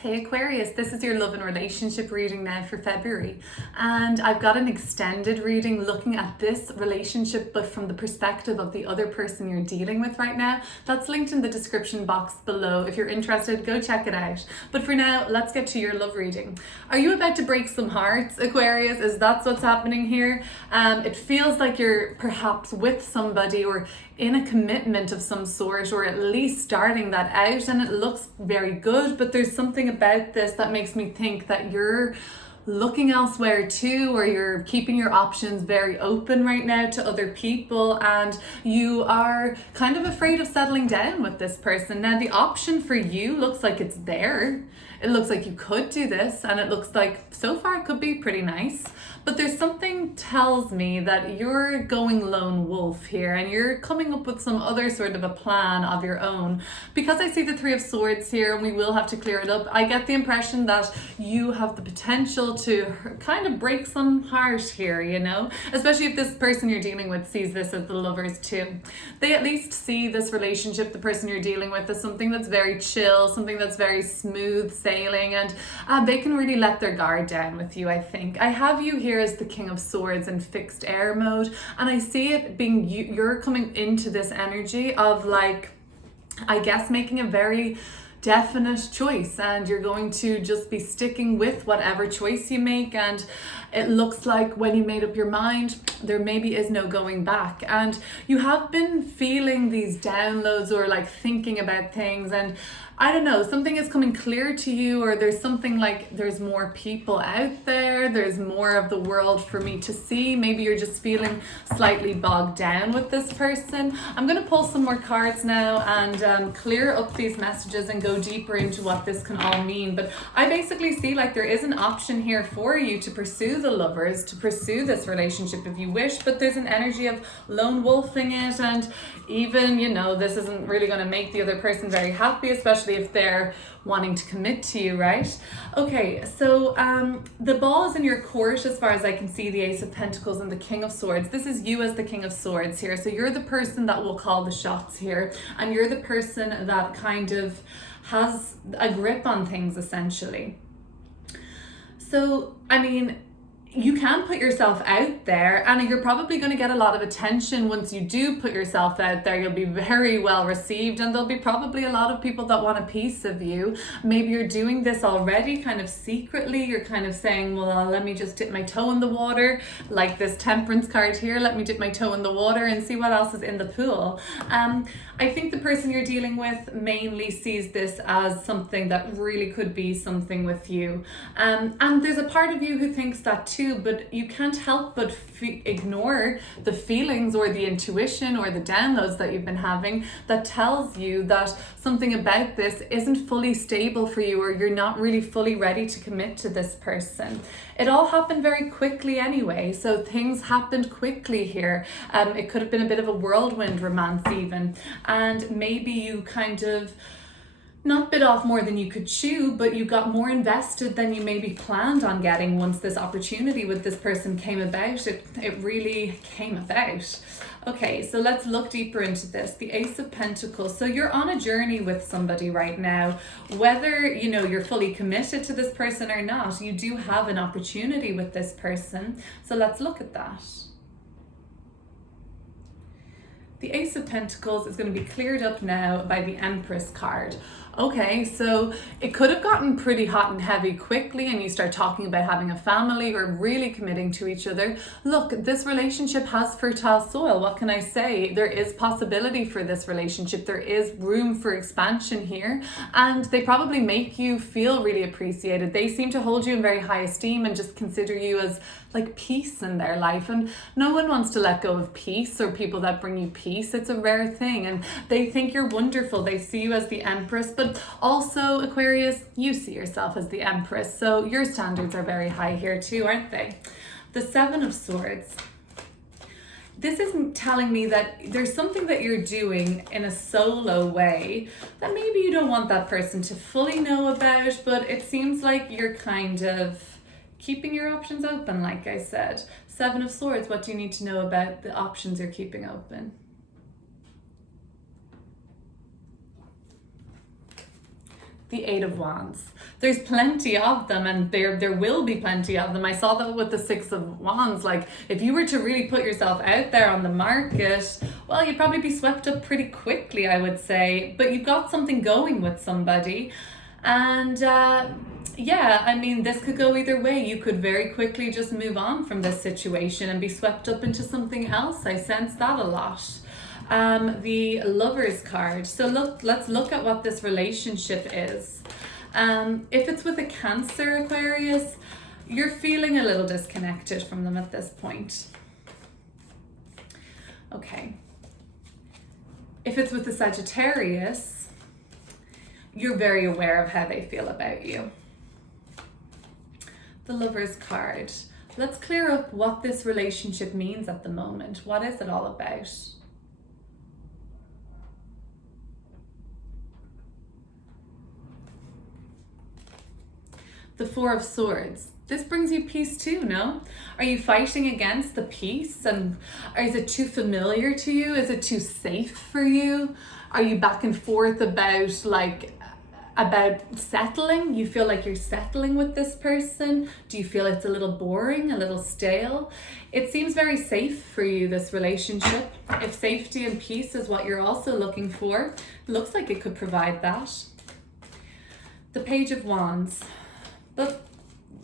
Hey Aquarius, this is your love and relationship reading now for February, and I've got an extended reading looking at this relationship but from the perspective of the other person you're dealing with right now. That's linked in the description box below. If you're interested, go check it out. But for now, let's get to your love reading. Are you about to break some hearts, Aquarius? Is that what's happening here? It feels like you're perhaps with somebody or in a commitment of some sort, or at least starting that out, and it looks very good, but there's something about this that makes me think that you're looking elsewhere too, or you're keeping your options very open right now to other people, and you are kind of afraid of settling down with this person. Now the option for you looks like it's there. It looks like you could do this, and it looks like so far it could be pretty nice, but there's something tells me that you're going lone wolf here and you're coming up with some other sort of a plan of your own. Because I see the Three of Swords here, and we will have to clear it up, I get the impression that you have the potential to kind of break some heart here, you know, especially if this person you're dealing with sees this as the Lovers too. They at least see this relationship, the person you're dealing with, as something that's very chill, something that's very smooth sailing, and they can really let their guard down with you. I think I have you here as the King of Swords in fixed air mode, and I see it being you're coming into this energy of, like, I guess making a very definite choice, and you're going to just be sticking with whatever choice you make, and it looks like when you made up your mind there maybe is no going back, and you have been feeling these downloads or like thinking about things, and I don't know, something is coming clear to you, or there's something like there's more people out there, there's more of the world for me to see. Maybe you're just feeling slightly bogged down with this person. I'm going to pull some more cards now and clear up these messages and go deeper into what this can all mean. But I basically see like there is an option here for you to pursue the Lovers, to pursue this relationship if you wish, but there's an energy of lone wolfing it, and even, you know, this isn't really going to make the other person very happy, especially if they're wanting to commit to you, right? Okay, so the ball is in your court as far as I can see, the Ace of Pentacles and the King of Swords. This is you as the King of Swords here. So you're the person that will call the shots here, and you're the person that kind of has a grip on things, essentially. So, I mean, you can put yourself out there, and you're probably going to get a lot of attention once you do put yourself out there. You'll be very well received, and there'll be probably a lot of people that want a piece of you. Maybe you're doing this already kind of secretly. You're kind of saying, well, let me just dip my toe in the water, like this Temperance card here. Let me dip my toe in the water and see what else is in the pool. I think the person you're dealing with mainly sees this as something that really could be something with you. And there's a part of you who thinks that too, but you can't help but ignore the feelings or the intuition or the downloads that you've been having that tells you that something about this isn't fully stable for you, or you're not really fully ready to commit to this person. It all happened very quickly anyway, so things happened quickly here. It could have been a bit of a whirlwind romance even, and maybe you kind of not bit off more than you could chew, but you got more invested than you maybe planned on getting once this opportunity with this person came about. It really came about. Okay, so let's look deeper into this. The Ace of Pentacles. So you're on a journey with somebody right now. Whether, you know, you're fully committed to this person or not, you do have an opportunity with this person. So let's look at that. The Ace of Pentacles is going to be cleared up now by the Empress card. Okay, so it could have gotten pretty hot and heavy quickly, and you start talking about having a family or really committing to each other. Look, this relationship has fertile soil. What can I say? There is possibility for this relationship. There is room for expansion here, and they probably make you feel really appreciated. They seem to hold you in very high esteem and just consider you as like peace in their life, and no one wants to let go of peace or people that bring you peace. It's a rare thing, and they think you're wonderful. They see you as the Empress, but also, Aquarius, you see yourself as the Empress, so your standards are very high here too, aren't they? The Seven of Swords. This is telling me that there's something that you're doing in a solo way that maybe you don't want that person to fully know about, but it seems like you're kind of keeping your options open, like I said. Seven of Swords, what do you need to know about the options you're keeping open? The Eight of Wands. There's plenty of them, and there will be plenty of them. I saw that with the Six of Wands. Like, if you were to really put yourself out there on the market, well, you'd probably be swept up pretty quickly, I would say. But you've got something going with somebody. And yeah, I mean, this could go either way. You could very quickly just move on from this situation and be swept up into something else. I sense that a lot. The Lovers card. So let's look at what this relationship is. If it's with a Cancer, Aquarius, you're feeling a little disconnected from them at this point. Okay. If it's with a Sagittarius, you're very aware of how they feel about you. The Lovers card. Let's clear up what this relationship means at the moment. What is it all about? The Four of Swords. This brings you peace too, no? Are you fighting against the peace? And is it too familiar to you? Is it too safe for you? Are you back and forth about settling? You feel like you're settling with this person? Do you feel it's a little boring, a little stale? It seems very safe for you, this relationship. If safety and peace is what you're also looking for, it looks like it could provide that. The Page of Wands. But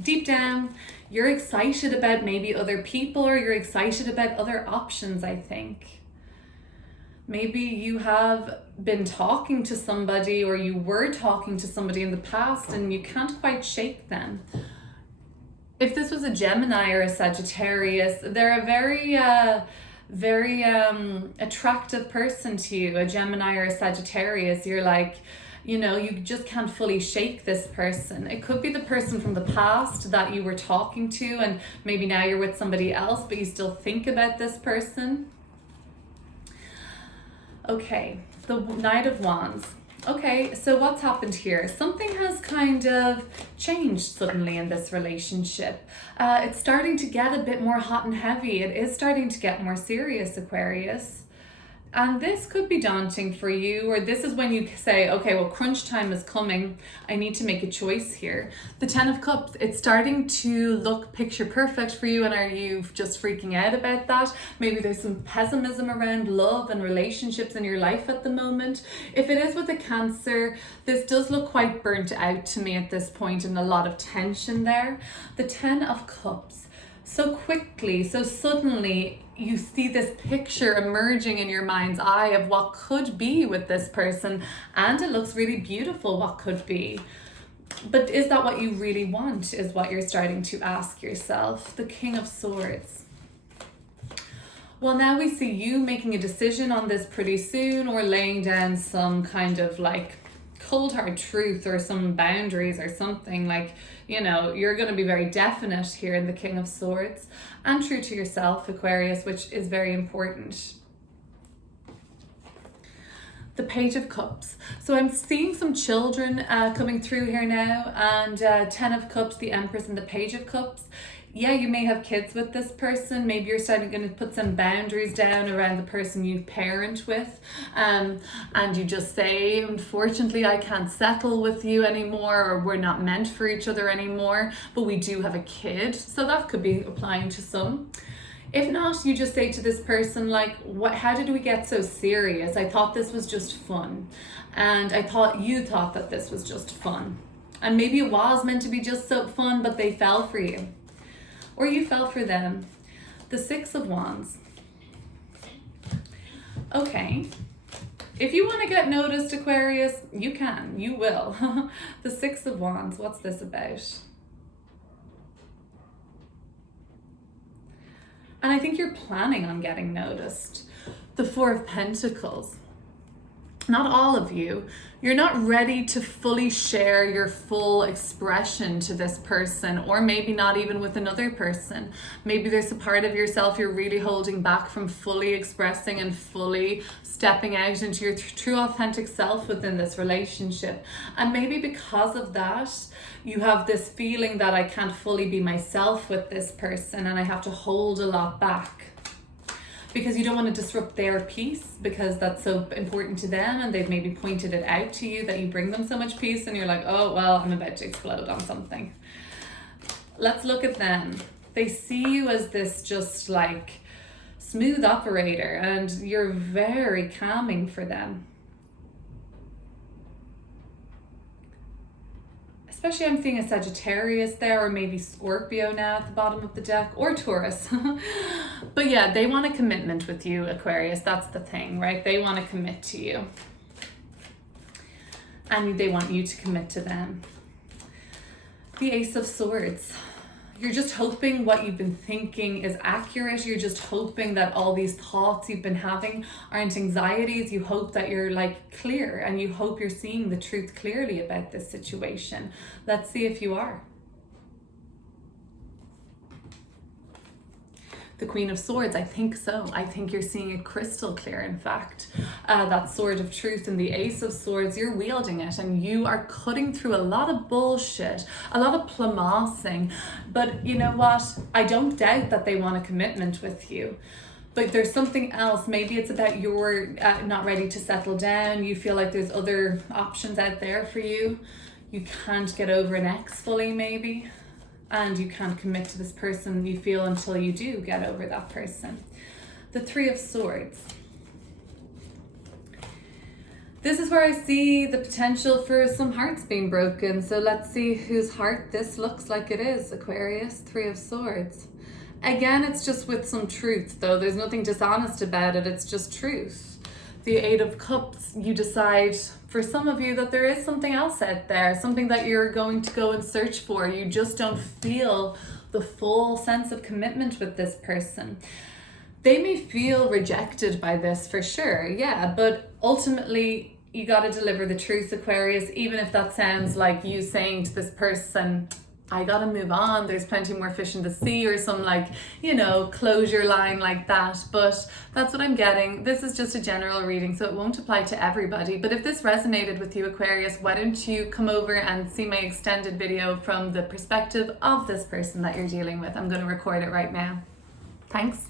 deep down, you're excited about maybe other people, or you're excited about other options, I think. Maybe you have been talking to somebody, or you were talking to somebody in the past and you can't quite shake them. If this was a Gemini or a Sagittarius, they're a very attractive person to you. A Gemini or a Sagittarius, you're like, you know, you just can't fully shake this person. It could be the person from the past that you were talking to, and maybe now you're with somebody else, but you still think about this person. Okay, the Knight of Wands. Okay, so what's happened here? Something has kind of changed suddenly in this relationship. It's starting to get a bit more hot and heavy. It is starting to get more serious, Aquarius. And this could be daunting for you, or this is when you say, okay, well, crunch time is coming. I need to make a choice here. The Ten of Cups, it's starting to look picture perfect for you. And are you just freaking out about that? Maybe there's some pessimism around love and relationships in your life at the moment. If it is with a Cancer, this does look quite burnt out to me at this point, and a lot of tension there. The Ten of Cups. So quickly, so suddenly, you see this picture emerging in your mind's eye of what could be with this person, and it looks really beautiful, what could be. But is that what you really want, is what you're starting to ask yourself. The King of Swords. Well, now we see you making a decision on this pretty soon, or laying down some kind of like cold hard truth, or some boundaries, or something. Like, you know, you're going to be very definite here in the King of Swords, and true to yourself, Aquarius, which is very important. The Page of Cups. So I'm seeing some children coming through here now, and Ten of Cups, the Empress, and the Page of Cups. Yeah, you may have kids with this person. Maybe you're starting to put some boundaries down around the person you parent with. And you just say, unfortunately, I can't settle with you anymore, or we're not meant for each other anymore, but we do have a kid. So that could be applying to some. If not, you just say to this person, like, how did we get so serious? I thought this was just fun. And I thought you thought that this was just fun. And maybe it was meant to be just so fun, but they fell for you. Or you fell for them. The Six of Wands. Okay. If you want to get noticed, Aquarius, you can. You will. The Six of Wands. What's this about? And I think you're planning on getting noticed. The Four of Pentacles. Not all of you. You're not ready to fully share your full expression to this person, or maybe not even with another person. Maybe there's a part of yourself you're really holding back from fully expressing and fully stepping out into your true authentic self within this relationship. And maybe because of that, you have this feeling that I can't fully be myself with this person, and I have to hold a lot back. because you don't want to disrupt their peace, because that's so important to them and they've maybe pointed it out to you that you bring them so much peace, and you're like, oh, well, I'm about to explode on something. Let's look at them. They see you as this just like smooth operator, and you're very calming for them. Especially I'm seeing a Sagittarius there, or maybe Scorpio now at the bottom of the deck, or Taurus. But yeah, they want a commitment with you, Aquarius. That's the thing, right? They want to commit to you. And they want you to commit to them. The Ace of Swords. You're just hoping what you've been thinking is accurate. You're just hoping that all these thoughts you've been having aren't anxieties. You hope that you're like clear, and you hope you're seeing the truth clearly about this situation. Let's see if you are. The Queen of Swords, I think so. I think you're seeing it crystal clear, in fact. That Sword of Truth and the Ace of Swords, you're wielding it, and you are cutting through a lot of bullshit, a lot of plamassing. But you know what? I don't doubt that they want a commitment with you. But there's something else. Maybe it's about you're not ready to settle down. You feel like there's other options out there for you. You can't get over an ex fully, maybe. And you can't commit to this person, you feel, until you do get over that person. The Three of Swords. This is where I see the potential for some hearts being broken. So let's see whose heart this looks like it is, Aquarius. Three of Swords. Again, it's just with some truth, though. There's nothing dishonest about it. It's just truth. The Eight of Cups, you decide, for some of you, that there is something else out there, something that you're going to go and search for. You just don't feel the full sense of commitment with this person. They may feel rejected by this for sure, yeah, but ultimately you got to deliver the truth, Aquarius, even if that sounds like you saying to this person, I gotta move on, there's plenty more fish in the sea, or some like, you know, closure line like that. But that's what I'm getting. This is just a general reading, so it won't apply to everybody. But if this resonated with you, Aquarius, why don't you come over and see my extended video from the perspective of this person that you're dealing with. I'm going to record it right now. Thanks.